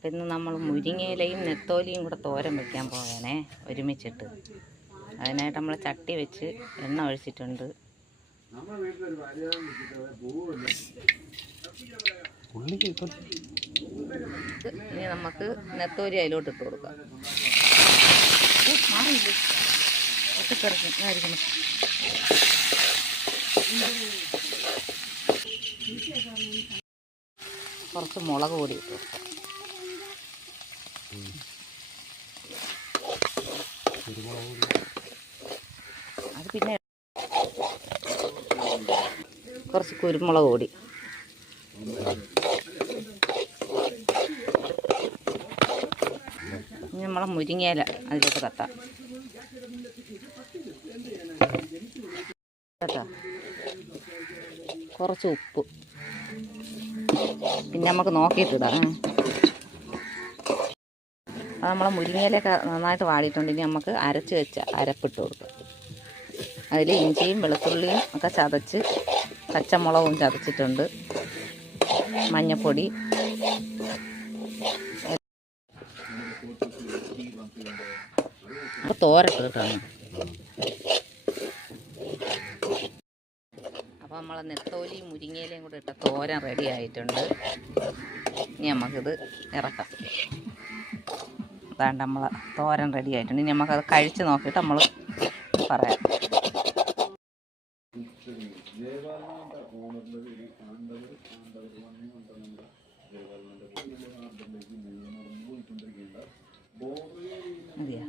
അപ്പം ഇന്ന് നമ്മൾ മുരിങ്ങയിലയും നെത്തോലിയും കൂടെ തോരൻ വയ്ക്കാൻ പോവേണേ ഒരുമിച്ചിട്ട്. അതിനായിട്ട് നമ്മൾ ചട്ടി വെച്ച് എണ്ണ ഒഴിച്ചിട്ടുണ്ട്. ഇനി നമുക്ക് നെത്തോലി അതിലോട്ട് ഇട്ട് കൊടുക്കാം. മാറിയില്ലേ ഒട്ടിക്കിടക്കും. കുറച്ച് മുളക് പൊടി ഇട്ട് കൊടുക്കാം. അത് പിന്നെ കുറച്ച് കുരുമുളക് പൊടി. ഇനി നമ്മളെ മുരിങ്ങയില അതിലോട്ട് തട്ടാം കേട്ടോ. കുറച്ച് ഉപ്പ് പിന്നെ നമുക്ക് നോക്കിയിട്ടിടാം. അത് നമ്മളെ മുരിങ്ങയിലൊക്കെ നന്നായിട്ട് വാടിയിട്ടുണ്ട്. ഇനി നമുക്ക് അരച്ച് വെച്ച അരപ്പിട്ട് കൊടുക്കാം. അതിൽ ഇഞ്ചിയും വെളുത്തുള്ളിയും ഒക്കെ ചതച്ച് പച്ചമുളകും ചതച്ചിട്ടുണ്ട്, മഞ്ഞൾപ്പൊടി, അപ്പോൾ തോരട്ട് കേട്ടാണ്. അപ്പോൾ നമ്മളെ നെത്തോലിയും മുരിങ്ങയിലയും കൂടെ ഇട്ട തോരൻ റെഡി ആയിട്ടുണ്ട്. ഇനി നമുക്കിത് ഇറക്കാം. അതാണ്ട് നമ്മളെ തോരൻ റെഡി ആയിട്ടുണ്ട്. ഇനി നമുക്കത് കഴിച്ച് നോക്കിയിട്ട് നമ്മൾ പറയാം. മതിയാ?